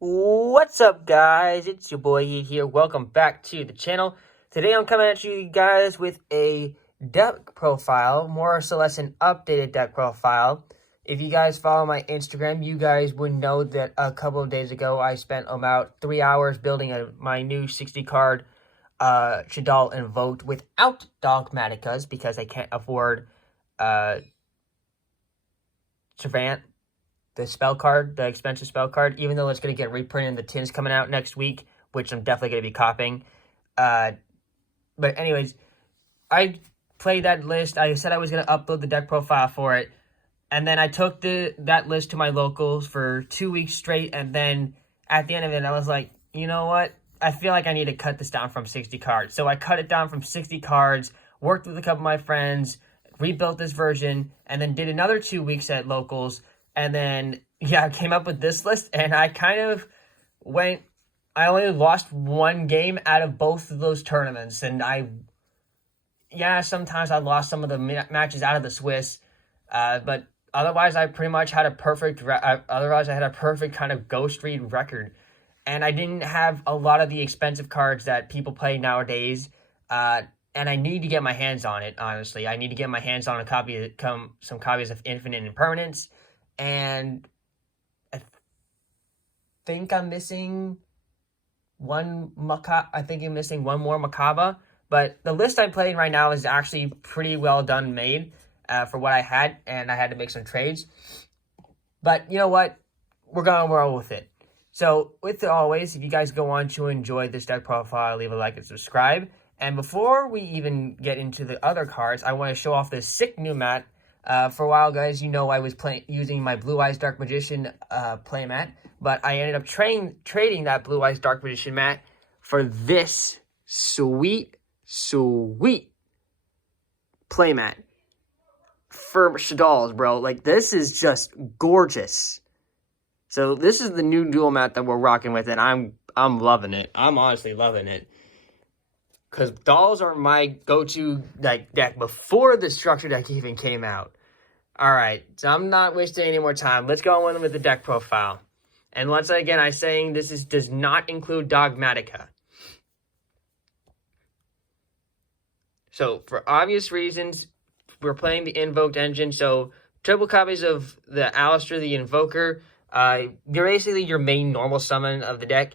What's up, guys? It's your boy Yeet here. Welcome back to the channel. Today I'm coming at you guys with a deck profile, more or so less an updated deck profile. If you guys follow my Instagram, you guys would know that a couple of days ago I spent about 3 hours building my new 60 card Shaddoll Invoked without Dogmaticas because I can't afford Savant, the spell card, the expensive spell card, even though it's going to get reprinted in the tins coming out next week, which I'm definitely going to be copying. But anyways, I played that list. I said I was going to upload the deck profile for it. And then I took that list to my locals for 2 weeks straight. And then at the end of it, I was like, you know what? I feel like I need to cut this down from 60 cards. So I cut it down from 60 cards, worked with a couple of my friends, rebuilt this version, and then did another 2 weeks at locals. And then, I came up with this list, and I kind of I only lost one game out of both of those tournaments. And sometimes I lost some of the matches out of the Swiss, but otherwise I pretty much had a perfect kind of ghost read record. And I didn't have a lot of the expensive cards that people play nowadays, and I need to get my hands on it, honestly. I need to get my hands on some copies of Infinite Impermanence, and I think I'm missing one more Macabre, but the list I'm playing right now is actually pretty well done made for what I had, and I had to make some trades. But you know what? We're going to roll with it. So, with it always, if you guys go on to enjoy this deck profile, leave a like and subscribe. And before we even get into the other cards, I want to show off this sick new mat. For a while, guys, you know I was using my Blue Eyes Dark Magician play mat, but I ended up trading that Blue Eyes Dark Magician mat for this sweet play mat for Shaddolls, bro. Like, this is just gorgeous. So this is the new dual mat that we're rocking with, and I'm loving it. I'm honestly loving it. Because dolls are my go-to deck before the structure deck even came out. Alright, so I'm not wasting any more time. Let's go on with the deck profile. And once again, I'm saying this does not include Dogmatika. So, for obvious reasons, we're playing the Invoked engine. So, triple copies of the Alistair, the Invoker. They're basically your main normal summon of the deck.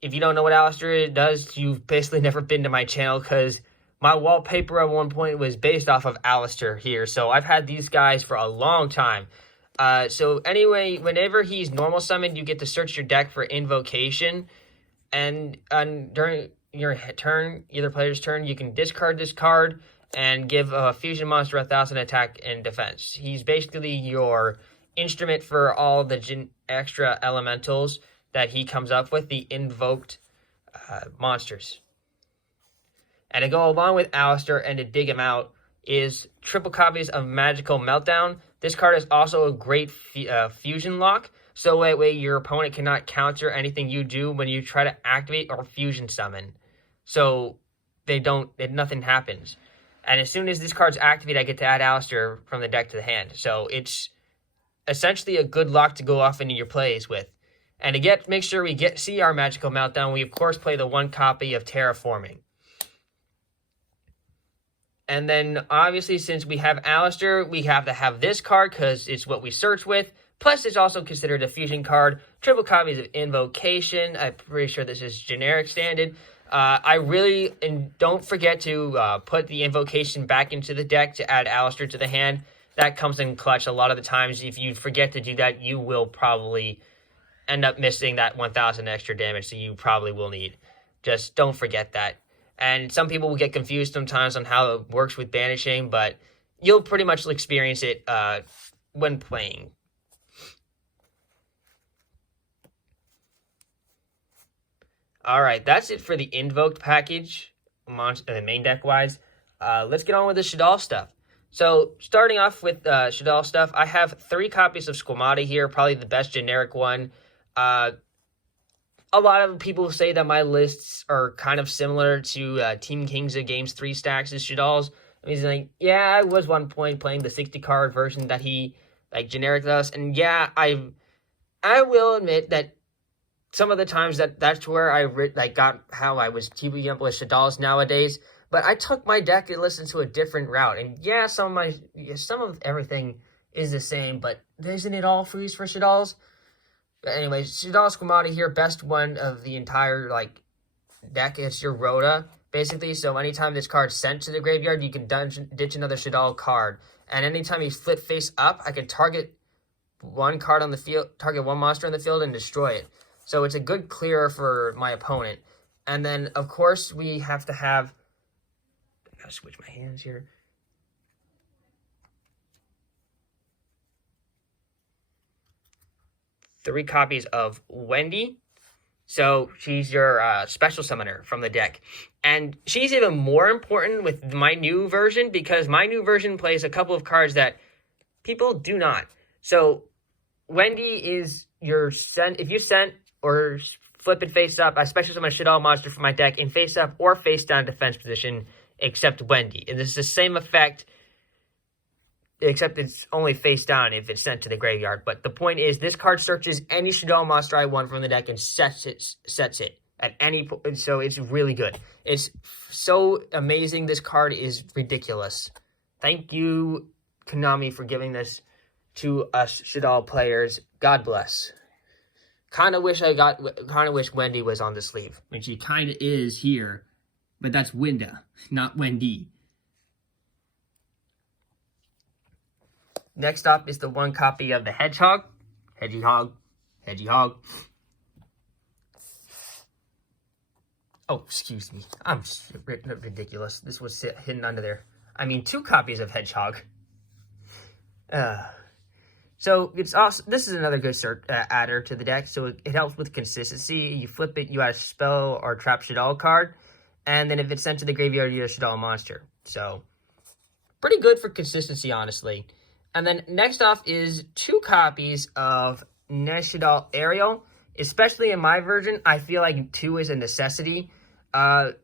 If you don't know what Alistair does, you've basically never been to my channel, because my wallpaper at one point was based off of Alistair here. So I've had these guys for a long time. So anyway, whenever he's normal summoned, you get to search your deck for Invocation. And during your turn, either player's turn, you can discard this card and give a fusion monster 1,000 attack and defense. He's basically your instrument for all the extra elementals that he comes up with, the invoked monsters. And to go along with Alistair and to dig him out is triple copies of Magical Meltdown. This card is also a great fusion lock, so that way your opponent cannot counter anything you do when you try to activate or fusion summon. So nothing happens. And as soon as this card's activated, I get to add Alistair from the deck to the hand. So it's essentially a good lock to go off into your plays with. And to make sure we see our Magical Meltdown, we of course play the one copy of Terraforming. And then obviously, since we have Alistair, we have to have this card because it's what we search with. Plus, it's also considered a fusion card. Triple copies of Invocation. I'm pretty sure this is generic standard. And don't forget to put the Invocation back into the deck to add Alistair to the hand. That comes in clutch a lot of the times. If you forget to do that, you will probably end up missing that 1,000 extra damage that you probably will need. Just don't forget that. And some people will get confused sometimes on how it works with banishing, but you'll pretty much experience it when playing. Alright, that's it for the Invoked package, the main deck-wise. Let's get on with the Shaddoll stuff. So, starting off with Shaddoll stuff, I have 3 copies of Squamata here, probably the best generic one. A lot of people say that my lists are kind of similar to Team King's Games 3 stacks as Shaddolls. I mean, he's like, yeah, I was one point playing the 60-card version that he, generic us. And yeah, I will admit that some of the times that's where I got how I was keeping up with Shaddolls nowadays. But I took my deck and listened to a different route. And yeah, some of everything is the same, but isn't it all freeze for Shaddolls? But anyways, Shaddoll Squamata here, best one of the entire deck. It's your Rhoda, basically. So anytime this card's sent to the graveyard, you can ditch another Shaddoll card. And anytime you flip face up, I can target one card on the field, target one monster on the field, and destroy it. So it's a good clearer for my opponent. And then, of course, we have to have... I gotta switch my hands here. Three copies of Wendy. So she's your special summoner from the deck. And she's even more important with my new version because my new version plays a couple of cards that people do not. So Wendy is your if you sent or flip it face up, I special summon a Shaddoll monster from my deck in face up or face down defense position, except Wendy. And this is the same effect, except it's only face down if it's sent to the graveyard. But the point is, this card searches any Shaddoll monster I want from the deck and sets it at any point. So it's really good. It's so amazing. This card is ridiculous. Thank you, Konami, for giving this to us Shaddoll players. God bless. Kind of wish Wendy was on the sleeve. And she kind of is here, but that's Winda, not Wendy. Next up is the one copy of the Hedgehog. Hedgehog. Oh, excuse me. I'm ridiculous. This was hidden under there. I mean, two copies of Hedgehog. So it's also, this is another good adder to the deck. So it helps with consistency. You flip it, you add a spell or trap Shaddoll card, and then if it's sent to the graveyard, you get a Shaddoll monster. So pretty good for consistency, honestly. And then next off is two copies of Shaddoll Ariel. Especially in my version, I feel like two is a necessity. A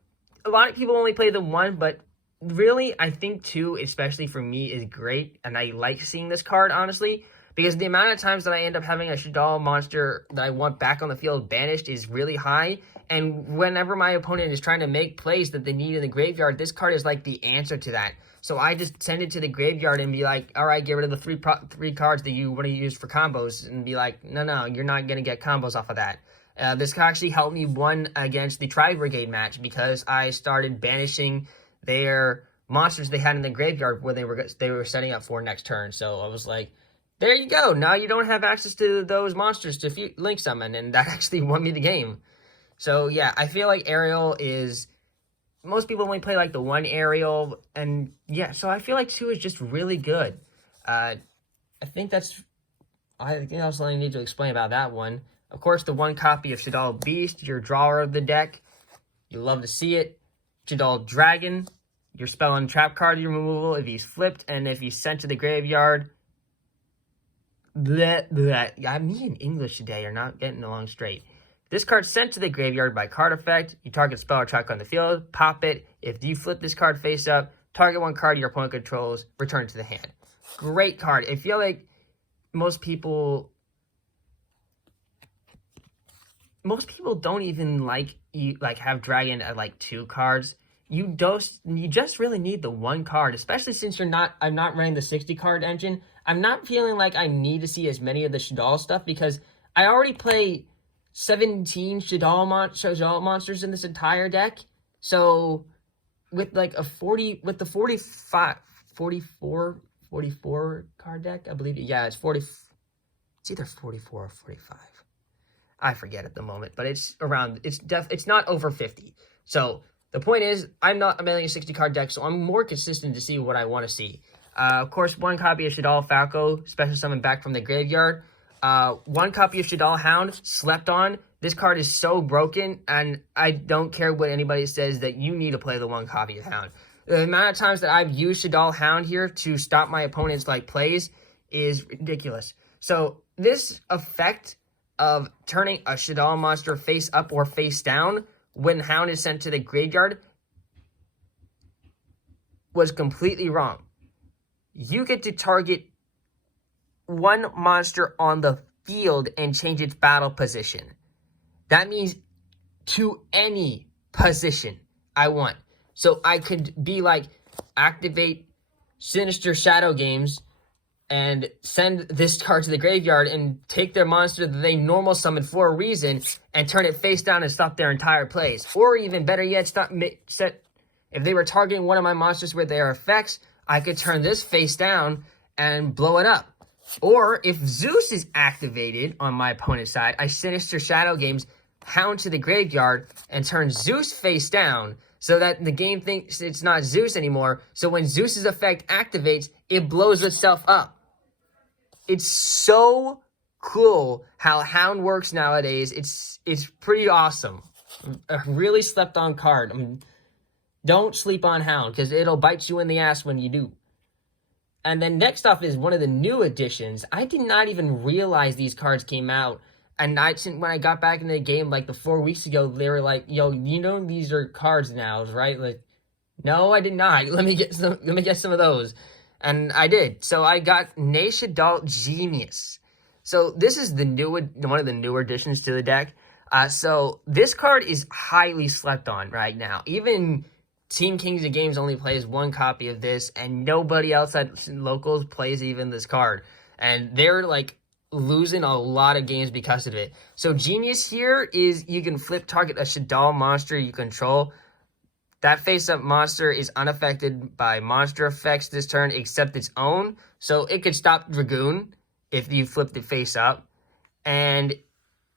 lot of people only play the one, but really, I think two, especially for me, is great. And I like seeing this card, honestly, because the amount of times that I end up having a Shaddoll monster that I want back on the field banished is really high. And whenever my opponent is trying to make plays that they need in the graveyard, this card is like the answer to that. So I just send it to the graveyard and be like, all right, get rid of the three cards that you want to use for combos. And be like, no, you're not going to get combos off of that. This actually helped me win against the Tri-Brigade match because I started banishing their monsters they had in the graveyard where they were setting up for next turn. So I was like, there you go. Now you don't have access to those monsters to link summon. And that actually won me the game. So yeah, I feel like Ariel is... Most people only play like the one Ariel, and yeah, so I feel like two is just really good. I think that's all I need to explain about that one. Of course, the one copy of Shaddoll Beast, your drawer of the deck. You love to see it. Shaddoll Dragon, your spell and trap card removal if he's flipped, and if he's sent to the graveyard. Me and English today are not getting along straight. This card's sent to the graveyard by card effect. You target spell or track on the field, pop it. If you flip this card face up, target one card your opponent controls, return to the hand. Great card. I feel like most people don't even have dragon at two cards. You just really need the one card, especially since I'm not running the 60 card engine. I'm not feeling like I need to see as many of the Shaddoll stuff because I already play 17 Shaddoll monsters in this entire deck. So with the 44 card deck, I believe, yeah, it's 40. It's either 44 or 45. I forget at the moment, but it's around. It's not over 50. So the point is, I'm not a 60 card deck, so I'm more consistent to see what I want to see. Of course, one copy of Shaddoll Falco, special summon back from the graveyard. One copy of Shaddoll Hound, slept on. This card is so broken, and I don't care what anybody says that you need to play the one copy of Hound. The amount of times that I've used Shaddoll Hound here to stop my opponent's plays is ridiculous. So this effect of turning a Shaddoll monster face up or face down when Hound is sent to the graveyard was completely wrong. You get to target one monster on the field and change its battle position. That means to any position I want. So I could be like, activate Sinister Shadow Games and send this card to the graveyard and take their monster that they normal summon for a reason and turn it face down and stop their entire plays. Or even better yet, if they were targeting one of my monsters with their effects, I could turn this face down and blow it up. Or if Zeus is activated on my opponent's side, I Sinister Shadow Games, Hound to the graveyard, and turn Zeus face down so that the game thinks it's not Zeus anymore. So when Zeus's effect activates, it blows itself up. It's so cool how Hound works nowadays. It's pretty awesome. A really slept on card. Don't sleep on Hound because it'll bite you in the ass when you do. And then next off is one of the new additions. I did not even realize these cards came out. And when I got back into the game like the 4 weeks ago, they were like, "Yo, you know these are cards now, right?" Like, no, I did not. Let me get some of those. And I did. So I got Shaddoll Genius. So this is one of the newer additions to the deck. So this card is highly slept on right now. Even Team Kings of Games only plays one copy of this, and nobody else at locals plays even this card. And they're like losing a lot of games because of it. So Genius here is you can flip target a Shaddoll monster you control. That face-up monster is unaffected by monster effects this turn except its own. So it could stop Dragoon if you flip the face-up. And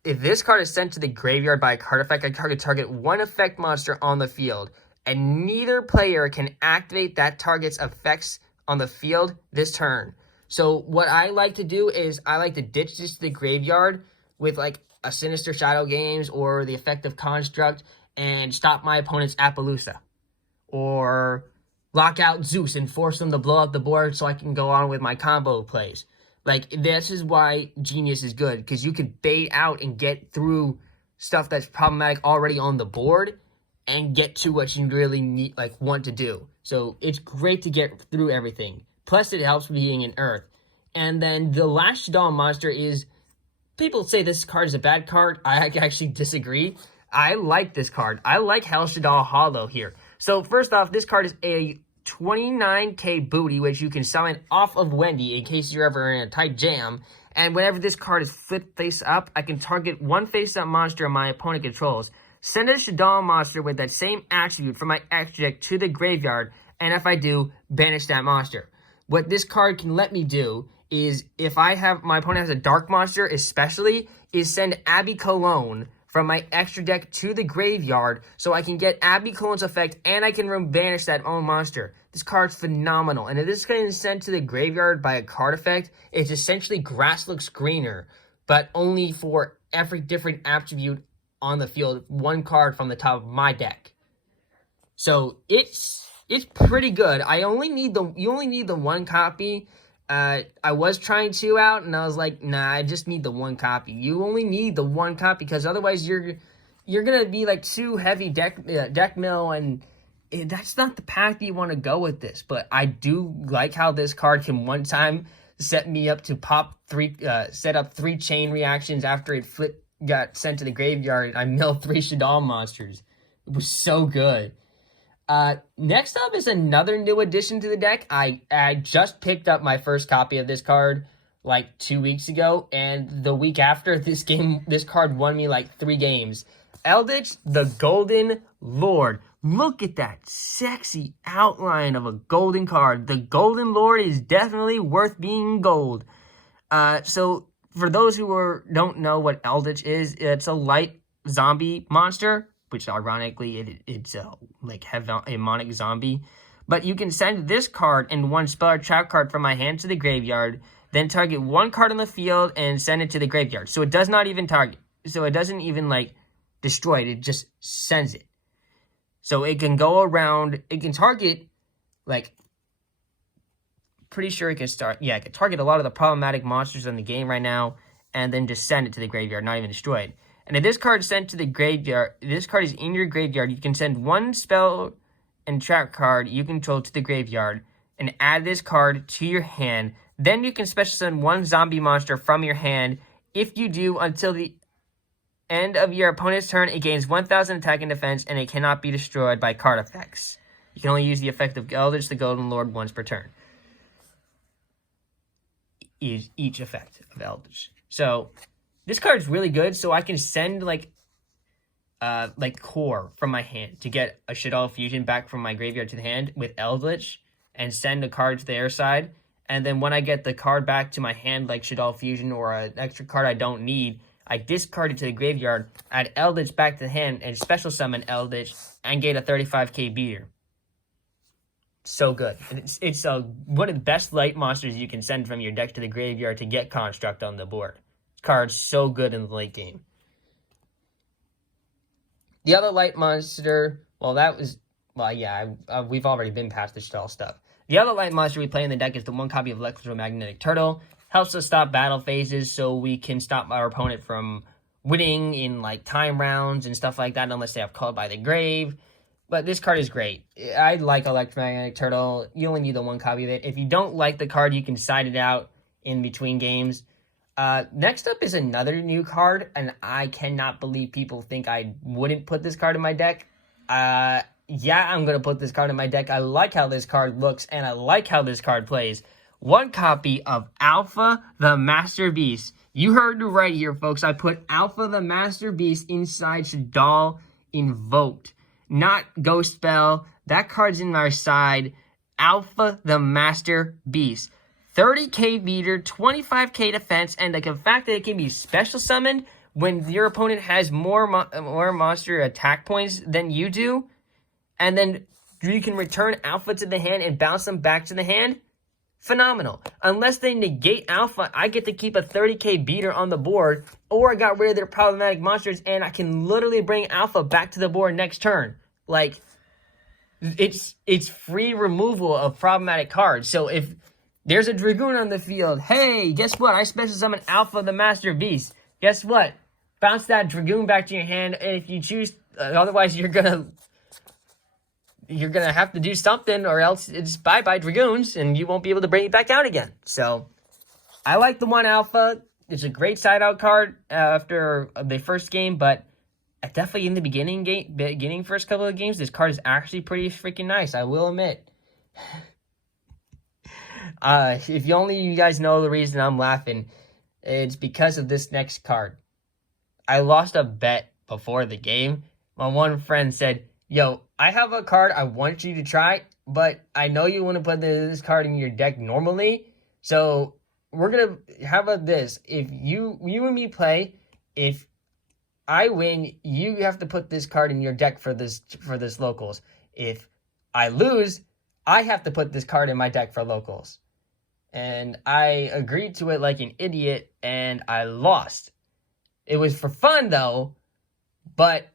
if this card is sent to the graveyard by a card effect, I target one effect monster on the field. And neither player can activate that target's effects on the field this turn. So what I like to do is I like to ditch this to the graveyard with like a Sinister Shadow Games or the effect of Construct and stop my opponent's Appaloosa. Or lock out Zeus and force them to blow up the board so I can go on with my combo plays. Like, this is why Genius is good, because you could bait out and get through stuff that's problematic already on the board and get to what you really want to do. So it's great to get through everything. Plus, it helps being in Earth. And then the last Shaddoll monster is, people say this card is a bad card. I actually disagree. I like this card. I like Hell Shaddoll Hollow here. So first off, this card is a 29k booty, which you can summon off of Wendy in case you're ever in a tight jam. And whenever this card is flipped face up, I can target one face up monster my opponent controls. Send a Shaddoll monster with that same attribute from my extra deck to the graveyard, and if I do, banish that monster. What this card can let me do is, if my opponent has a dark monster especially, is send Abby Cologne from my extra deck to the graveyard so I can get Abby Cologne's effect and I can banish that own monster. This card's phenomenal. And if this card is sent to the graveyard by a card effect, it's essentially Grass Looks Greener, but only for every different attribute on the field, one card from the top of my deck. So it's pretty good. You only need the one copy. I was trying two out, and I was like, nah, I just need the one copy. You only need the one copy, because otherwise you're gonna be like too heavy deck mill, and that's not the path you want to go with this. But I do like how this card can one time set me up to set up 3 chain reactions after it got sent to the graveyard. I milled 3 Shaddoll monsters. It was so good. Next up is another new addition to the deck. I just picked up my first copy of this card like 2 weeks ago, and the week after this card won me like 3 games. Eldritch, the Golden Lord. Look at that sexy outline of a golden card. The Golden Lord is definitely worth being gold. So for those who don't know what Eldritch is, it's a light zombie monster, which ironically it's like demonic zombie. But you can send this card and one spell or trap card from my hand to the graveyard, then target one card on the field and send it to the graveyard. So it does not even target. So it doesn't even like destroy it. It just sends it. So it can go around. It can target pretty sure it can it can target a lot of the problematic monsters in the game right now, and then just send it to the graveyard, not even destroy it. And if this card is sent to the graveyard, this card is in your graveyard, you can send one spell and trap card you control to the graveyard and add this card to your hand. Then you can special send one zombie monster from your hand. If you do, until the end of your opponent's turn, it gains 1,000 attack and defense, and it cannot be destroyed by card effects. You can only use the effect of Eldritch the Golden Lord once per turn. Each effect of Eldritch. So this card is really good. So I can send like core from my hand to get a Shaddoll fusion back from my graveyard to the hand with Eldritch, and send a card to the air side. And then when I get the card back to my hand, like Shaddoll fusion or an extra card I don't need, I discard it to the graveyard, add Eldritch back to the hand, and special summon Eldritch and get a 35k beater. So good. It's one of the best light monsters you can send from your deck to the graveyard to get construct on the board. Card's so good in the late game. The other light monster, we've already been past the Shaddoll stuff. The other light monster we play in the deck is the one copy of Electromagnetic Turtle. Helps us stop battle phases so we can stop our opponent from winning in like time rounds and stuff like that unless they have Called by the Grave. But this card is great. I like Electromagnetic Turtle. You only need the one copy of it. If you don't like the card, you can side it out in between games. Next up is another new card, and I cannot believe people think I wouldn't put this card in my deck. Yeah, I'm going to put this card in my deck. I like how this card looks, and I like how this card plays. One copy of Alpha the Master Beast. You heard it right here, folks. I put Alpha the Master Beast inside Shaddoll Invoked. Not Ghost Spell. That card's in our side. Alpha the Master Beast. 30k meter, 25k defense, and the fact that it can be special summoned when your opponent has more monster attack points than you do, and then you can return Alpha to the hand and bounce them back to the hand. Phenomenal. Unless they negate Alpha, I get to keep a 30k beater on the board, or I got rid of their problematic monsters, and I can literally bring Alpha back to the board next turn. Like, it's free removal of problematic cards. So if there's a Dragoon on the field, hey, guess what? I special summon Alpha the Master Beast. Guess what? Bounce that Dragoon back to your hand, and if you choose, otherwise you're gonna have to do something, or else it's bye-bye Dragoons, and you won't be able to bring it back out again. So, I like the one Alpha. It's a great side-out card after the first game, but definitely in the beginning first couple of games, this card is actually pretty freaking nice, I will admit. If you guys know the reason I'm laughing, it's because of this next card. I lost a bet before the game. My one friend said, yo, I have a card I want you to try, but I know you want to put this card in your deck normally, so we're going to, how about this? If you and me play, if I win, you have to put this card in your deck for this locals. If I lose, I have to put this card in my deck for locals. And I agreed to it like an idiot, and I lost. It was for fun, though, but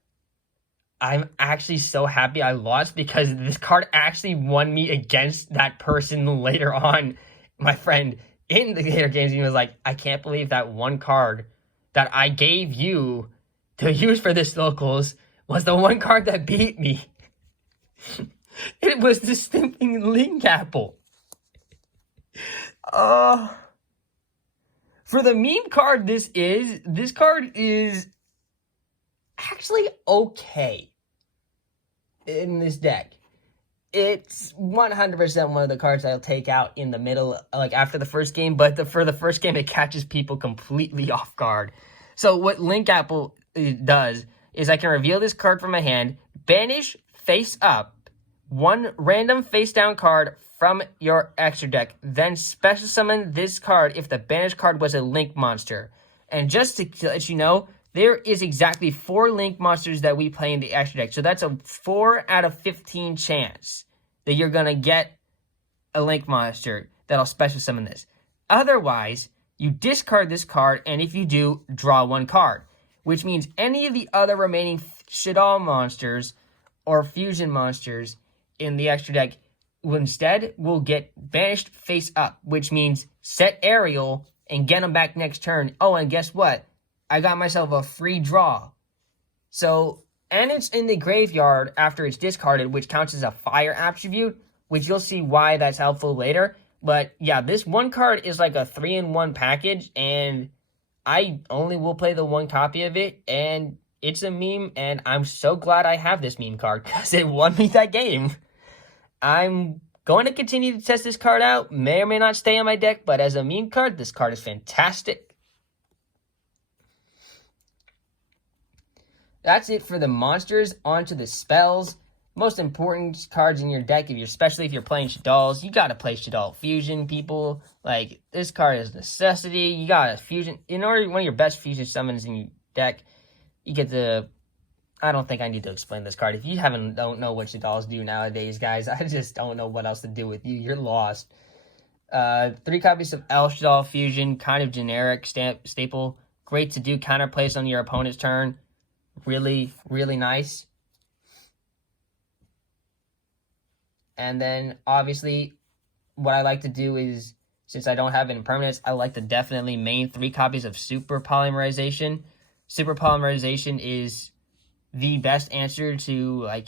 I'm actually so happy I lost because this card actually won me against that person later on. My friend in the later games, he was like, I can't believe that one card that I gave you to use for this locals was the one card that beat me. It was the Stimping Link Apple. For the meme card this card is actually okay in this deck. It's 100% one of the cards I'll take out in the middle, like after the first game, but for the first game, it catches people completely off guard. So what Link Apple does is I can reveal this card from my hand, banish face up one random face down card from your extra deck, then special summon this card if the banished card was a Link monster. And just to let you know, there is exactly 4 Link monsters that we play in the extra deck. So that's a 4 out of 15 chance that you're going to get a Link monster that'll special summon this. Otherwise, you discard this card, and if you do, draw 1 card. Which means any of the other remaining Shaddoll monsters or fusion monsters in the extra deck will get banished face up. Which means set Ariel and get them back next turn. Oh, and guess what? I got myself a free draw. So, and it's in the graveyard after it's discarded, which counts as a fire attribute, which you'll see why that's helpful later. But yeah, this one card is like a 3-in-1 package, and I only will play the one copy of it, and it's a meme, and I'm so glad I have this meme card because it won me that game. I'm going to continue to test this card out. May or may not stay on my deck, but as a meme card, this card is fantastic. That's it for the monsters. On to the spells. Most important cards in your deck, especially if you're playing Shaddolls, you gotta play Shaddoll Fusion, people. Like, this card is a necessity. You got a fusion. In order, one of your best fusion summons in your deck, you get the... I don't think I need to explain this card. If you don't know what Shaddolls do nowadays, guys, I just don't know what else to do with you. You're lost. 3 copies of El Shaddoll Fusion, kind of generic staple. Great to do counterplays on your opponent's turn. Really, really nice. And then, obviously, what I like to do is, since I don't have impermanence, I like to definitely main 3 copies of Super Polymerization. Super Polymerization is the best answer to, like,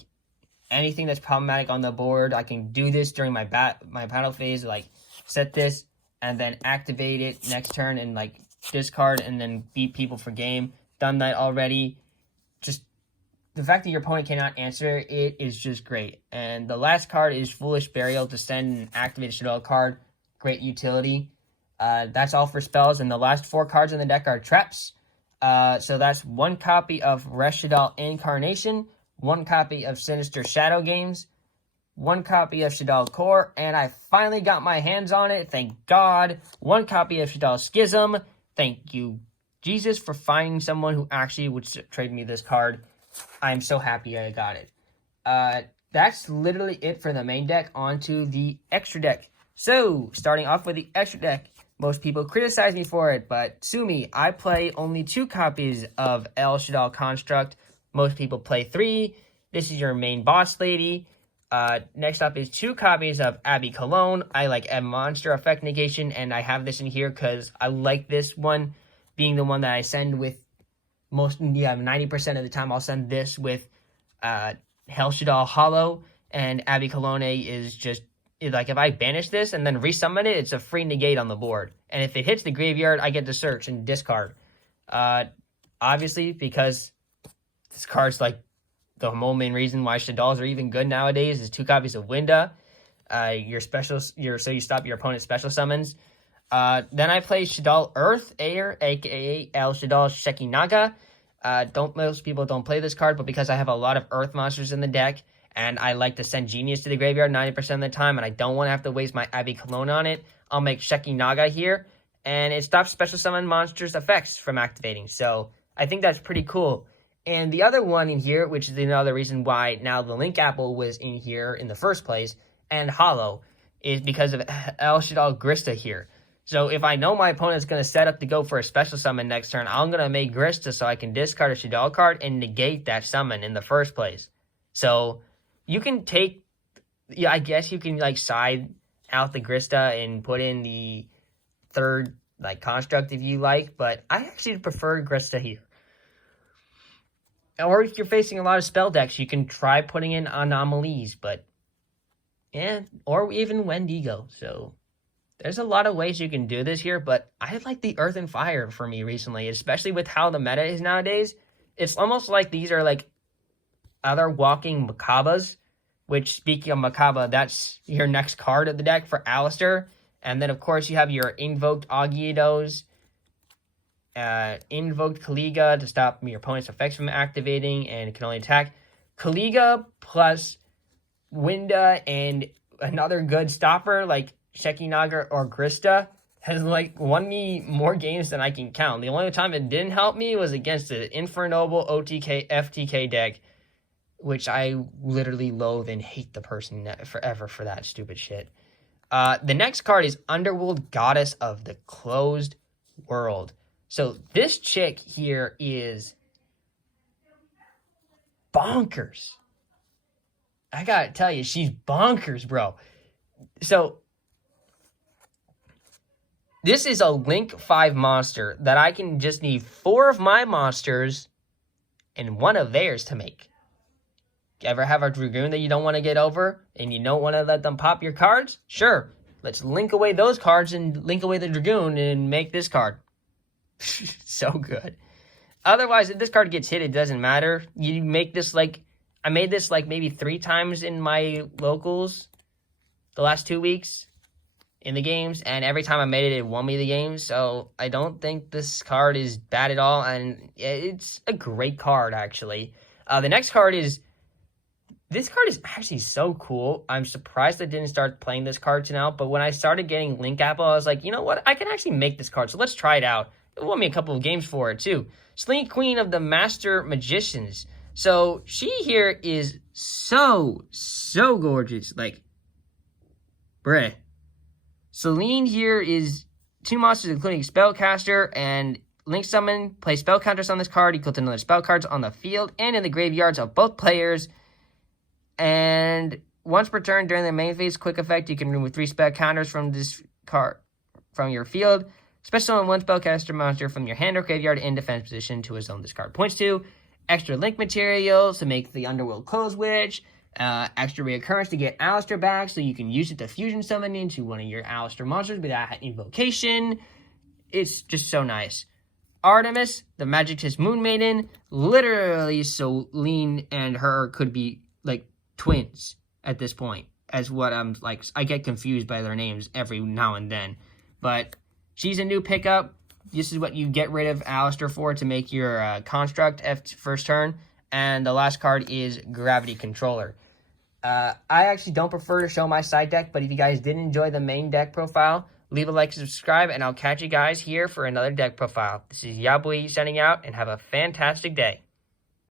anything that's problematic on the board. I can do this during my battle phase, like, set this, and then activate it next turn, and, like, discard, and then beat people for game. Done that already. Just the fact that your opponent cannot answer it is just great. And the last card is Foolish Burial to send an activated Shaddoll card. Great utility. That's all for spells. And the last 4 cards in the deck are traps. So that's 1 copy of Shaddoll Incarnation, 1 copy of Sinister Shadow Games, 1 copy of Shaddoll Core, and I finally got my hands on it, thank God. 1 copy of Shaddoll Schism. Thank you, Jesus, for finding someone who actually would trade me this card. I'm so happy I got it. That's literally it for the main deck. On to the extra deck. So, starting off with the extra deck. Most people criticize me for it, but sue me. I play only 2 copies of El Shaddoll Construct. Most people play 3. This is your main boss lady. Next up is 2 copies of Abby Cologne. I like a monster effect negation, and I have this in here because I like this one being the one that I send with 90% of the time I'll send this with Hell Shaddoll Hollow, and Abby Cologne is just, like, if I banish this and then resummon it, it's a free negate on the board. And if it hits the graveyard, I get to search and discard. Obviously, because this card's, like, the main reason why Shaddolls are even good nowadays is 2 copies of Winda. So you stop your opponent's special summons. Then I play Shaddoll Earth Air, aka El Shaddoll Shekinaga. Most people don't play this card, but because I have a lot of Earth monsters in the deck, and I like to send Genius to the graveyard 90% of the time, and I don't want to have to waste my Abby Cologne on it, I'll make Shekinaga here, and it stops special summon monsters' effects from activating. So I think that's pretty cool. And the other one in here, which is another reason why now the Link Apple was in here in the first place, and Hollow, is because of El Shaddoll Grista here. So if I know my opponent's going to set up to go for a special summon next turn, I'm going to make Grista so I can discard a Shaddoll card and negate that summon in the first place. So you can take, I guess you can, like, side out the Grista and put in the third, like, construct if you like, but I actually prefer Grista here. Or if you're facing a lot of spell decks, you can try putting in Anomalies, but yeah, or even Wendigo. So there's a lot of ways you can do this here, but I like the Earth and Fire for me recently, especially with how the meta is nowadays. It's almost like these are like other walking Macabas, which, speaking of Macaba, that's your next card of the deck for Alistair. And then, of course, you have your Invoked Agiados, Invoked Kaliga to stop your opponent's effects from activating, and it can only attack. Kaliga plus Winda and another good stopper like Shekinaga or Grista has, like, won me more games than I can count. The only time it didn't help me was against the Infernoble OTK FTK deck, which I literally loathe and hate the person forever for that stupid shit. The next card is Underworld Goddess of the Closed World. So this chick here is bonkers. I gotta tell you, she's bonkers, bro. So this is a Link 5 monster that I can just need 4 of my monsters and 1 of theirs to make. Ever have a Dragoon that you don't want to get over and you don't want to let them pop your cards? Sure, let's link away those cards and link away the Dragoon and make this card. So good. Otherwise, if this card gets hit, it doesn't matter. You make this like, I made this like maybe 3 times in my locals the last 2 weeks in the games, and every time I made it, it won me the game. So I don't think this card is bad at all, and it's a great card, actually. The next card is, this card is actually so cool. I'm surprised I didn't start playing this card to now, but when I started getting Link Apple, I was like, you know what? I can actually make this card, so let's try it out. It won me a couple of games for it, too. Selene, Queen of the Master Magicians. So she here is so gorgeous. Like, bruh. Selene here is 2 monsters, including Spellcaster and Link Summon. Play spell counters on this card, equal to another spell cards on the field and in the graveyards of both players. And once per turn during the main phase, quick effect, you can remove 3 spell counters from this card from your field. Special summon 1 spellcaster monster from your hand or graveyard in defense position to a zone this card points to. Extra link materials to make the Underworld Close Witch. Extra reoccurrence to get Alistair back, so you can use it to fusion summon into one of your Alistair monsters without invocation. It's just so nice. Artemis, the Magic's Moon Maiden. Literally, Selene and her could be like twins at this point. As what I'm like, I get confused by their names every now and then. But she's a new pickup. This is what you get rid of Alistair for to make your construct first turn. And the last card is Gravity Controller. I actually don't prefer to show my side deck, but if you guys did enjoy the main deck profile, leave a like and subscribe, and I'll catch you guys here for another deck profile. This is Yabui signing out, and have a fantastic day.